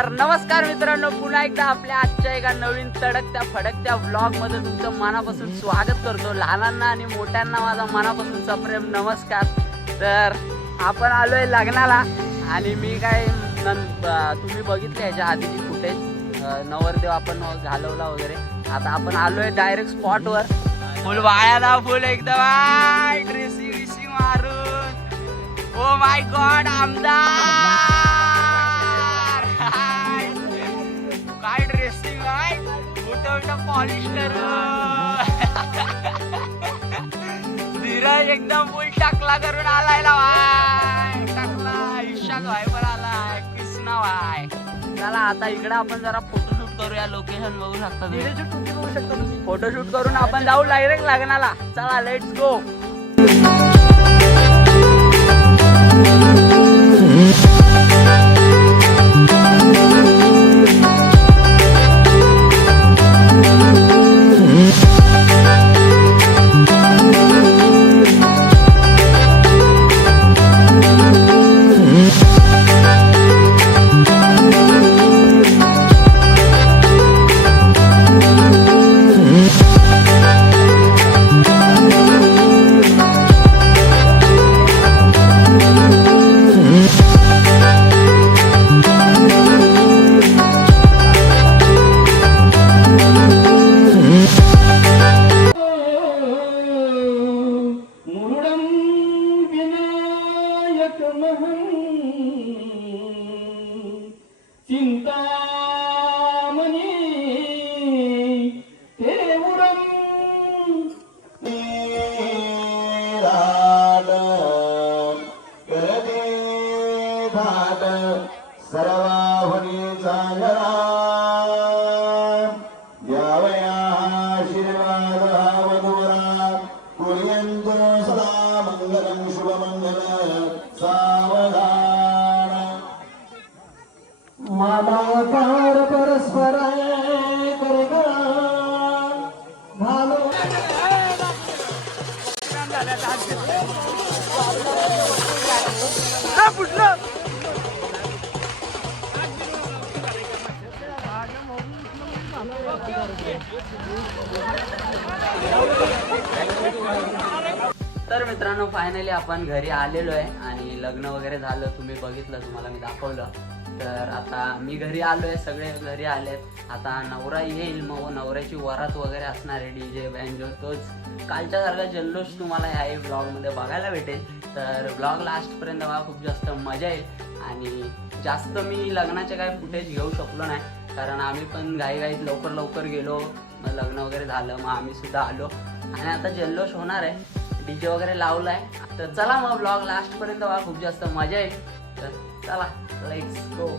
तर नमस्कार मित्रांनो, पुन्हा एकदा आपल्या आजच्या एका नवीन तडकत्या फडकत्या व्लॉग मध्ये तुमचं मनापासून स्वागत करतो. लहानांना आणि मोठ्यांना माझा मनापासून सप्रेम नमस्कार. तर आपण आलोय लग्नाला आणि मी काय तुम्ही बघितले याच्या आधीची फुटेज, नवरदेव आपण घालवला वगैरे. आता आपण आलोय डायरेक्ट स्पॉटवर. फुल वाळ्याला फुल एकदम ड्रेसिंग विसिंग मारून. ओ माय गॉड, आमदार काय ड्रेसिंग आहे, मोठं पॉलिश करून धीरज एकदम फुल टाकला करून आलाय ना भाई. टाकला इशाक भाई पण आलाय, कृष्णा भाई. चला आता इकडे आपण जरा फोटोशूट करूया. लोकेशन बघू शकता तुम्ही. फोटोशूट करून आपण जाऊ डायरेक्ट लग्नाला. चला लेट्स गो. तर मित्रांनो, फायनली आपण घरी आलेलो आहे आणि लग्न वगैरे झालं. तुम्ही बघितलं, तुम्हाला मी दाखवलं. तर आता मी घरी आलोय, सगळे घरी आलेत. आता नवरा येईल, मग नवऱ्याची वरात वगैरे असणार आहे. DJ बँजो तोच कालच्या सारखा जल्लोष तुम्हाला ह्या ब्लॉगमध्ये बघायला भेटेल. तर ब्लॉग लास्टपर्यंत बघा, खूप जास्त मजा येईल. आणि जास्त मी लग्नाचे काय फुटेज घेऊ शकलो नाही, कारण आम्ही पण घाईघाईत लवकर गेलो. मग लग्न वगैरे झालं, मग आम्ही सुद्धा आलो आणि आता जल्लोष होणार आहे. DJ वगैरे लावलाय. तर चला मग ब्लॉग लास्टपर्यंत बघा, खूप जास्त मजा येईल. तर चला लेट्स गो.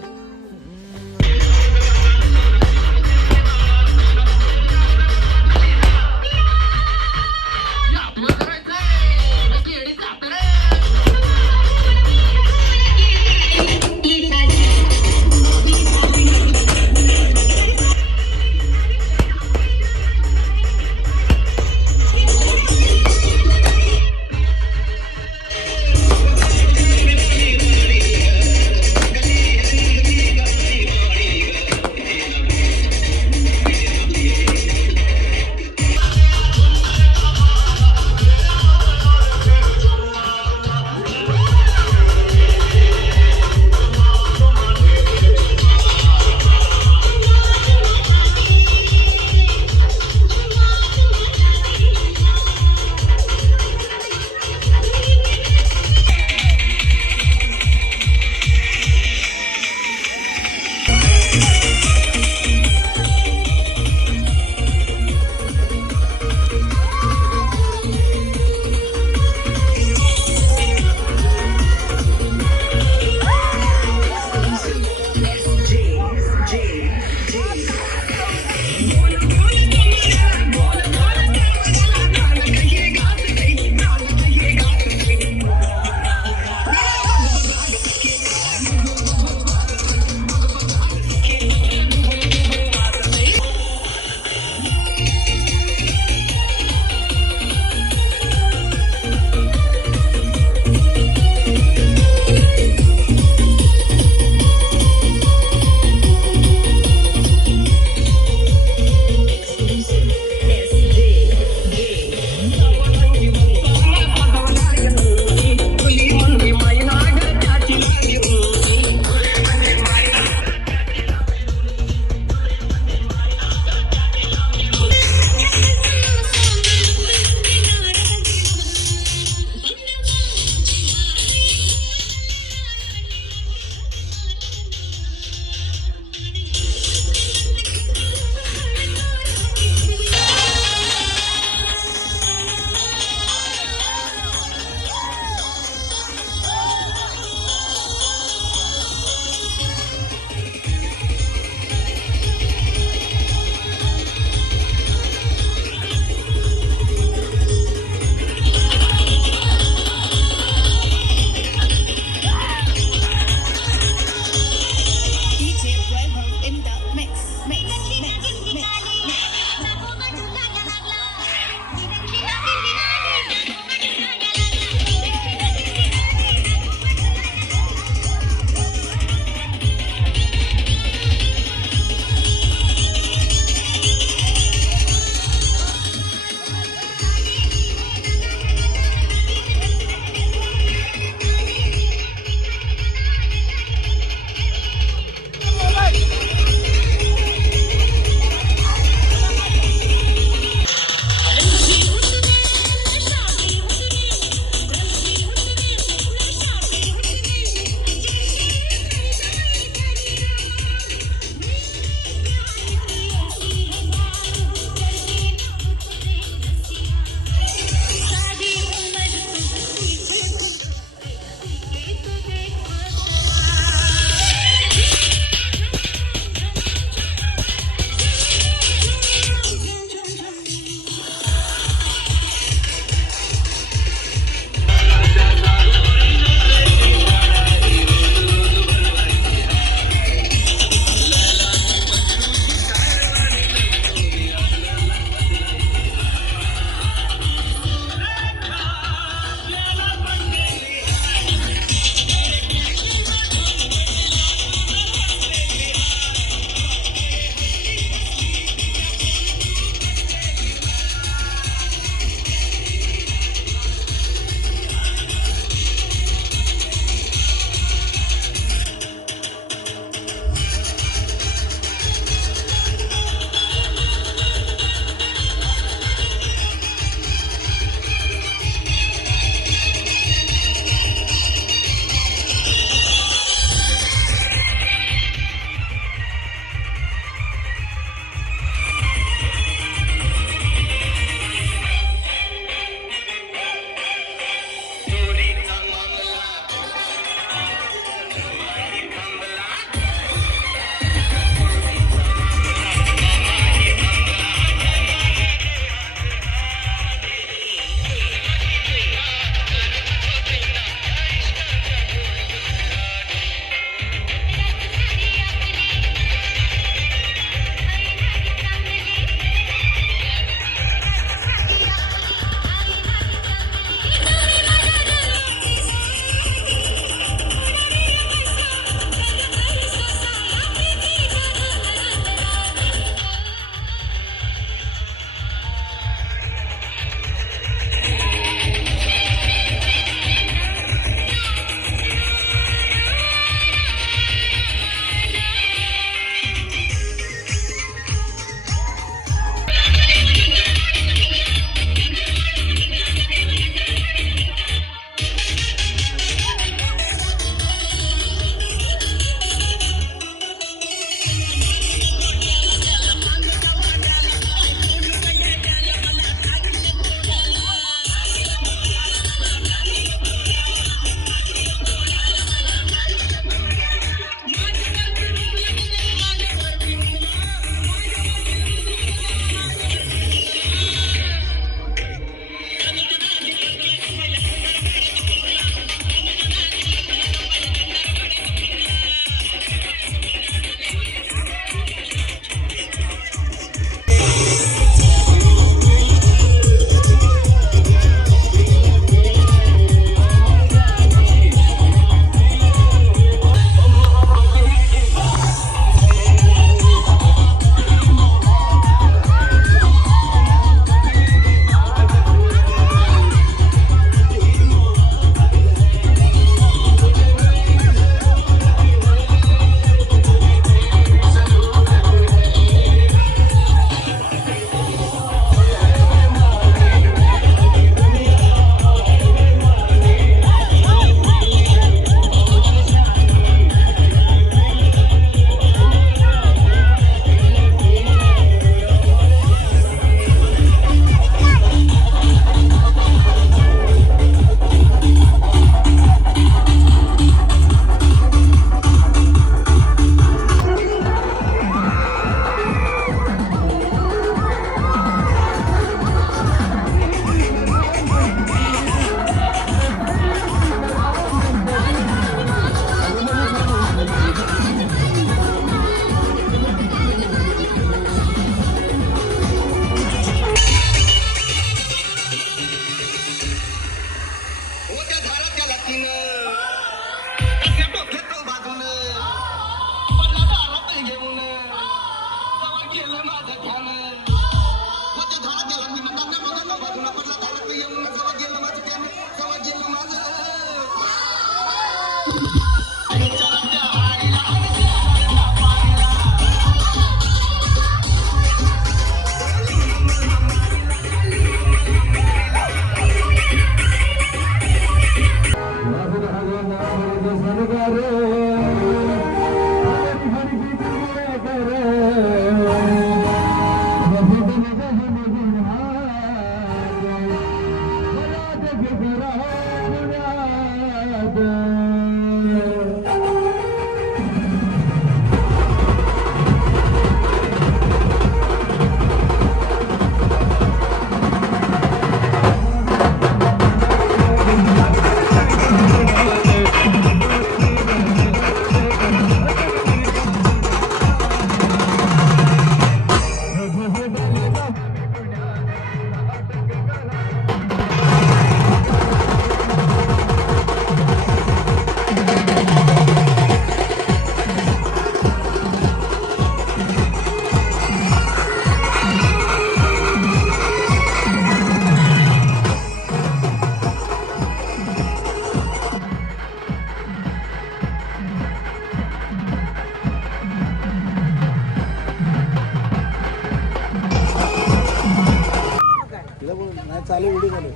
नाही चालू व्हिडिओ चालू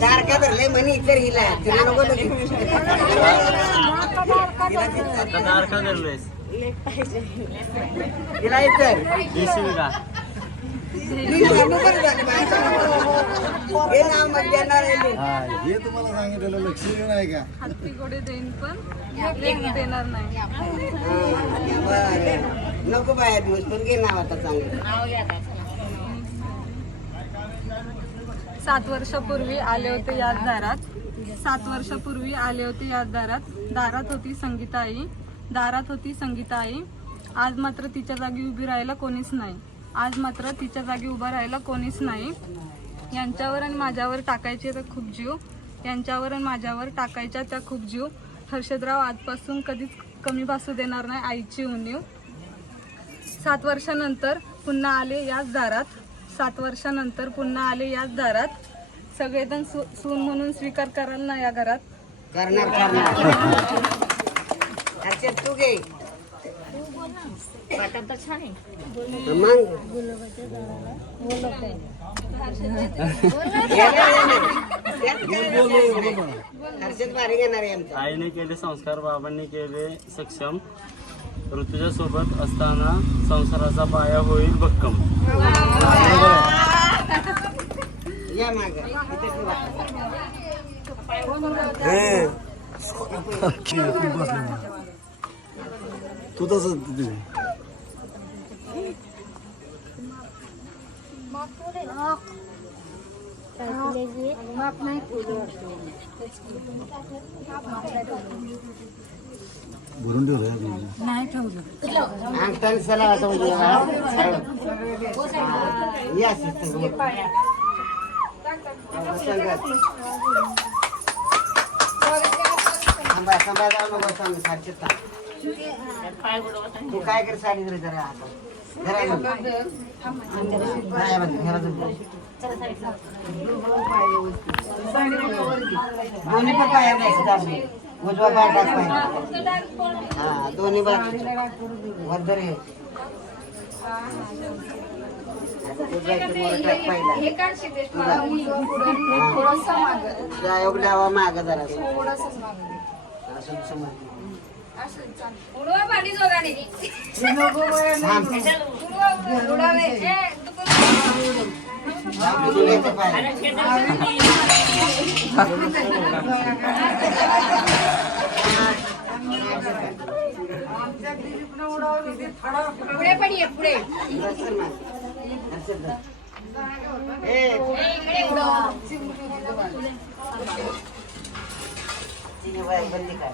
दारका धरले म्हणे इतर हिला तिला नको दारका धरलोय तिला इतर हे नाव मग देणार आहे हे तुम्हाला सांगितलेलं लक्ष नाही का हत्ती गोडे देईन पण देणार नाही. बरं नको बाया दिवस पण घे नाव आता चांगलं 7 वर्षापूर्वी आले होते याच दारात. 7 वर्षापूर्वी आले होते याच दारात. दारात होती संगीताई. दारात होती संगीताई. आज मात्र तिच्या जागी उभी राहायला कोणीच नाही. आज मात्र तिच्या जागी उभा राहायला कोणीच नाही. यांच्यावर आणि माझ्यावर टाकायचे तर खूप जीव. यांच्यावर आणि माझ्यावर टाकायच्या त्या खूप जीव. हर्षदराव आजपासून कधीच कमी भासू देणार नाही आईची उणीव. 7 वर्षानंतर पुन्हा आले याच दारात. 7 वर्षानंतर पुन्हा आले याच दारात. सगळेजण सून म्हणून स्वीकार कराल ना या घरात. करणार हर्षद तू घे मग हर्षद भारी घेणार आहे आमचा. आईने केले संस्कार, बाबांनी केले सक्षम. ऋतूच्या सोबत असताना संसाराचा पाया होईल भक्कम. या माग तू तसं भरून ठेवलं अंगठा सला या सांभाळ जाऊ नको सांग सारखे तू काय कर साडी जरा जरा दोन्ही पण पाया नाही उजवा पाय टाक पाय हा दोन्ही बाजू वरदर हे डावा माग जरा पुढे पण ये पुढे बंदी काय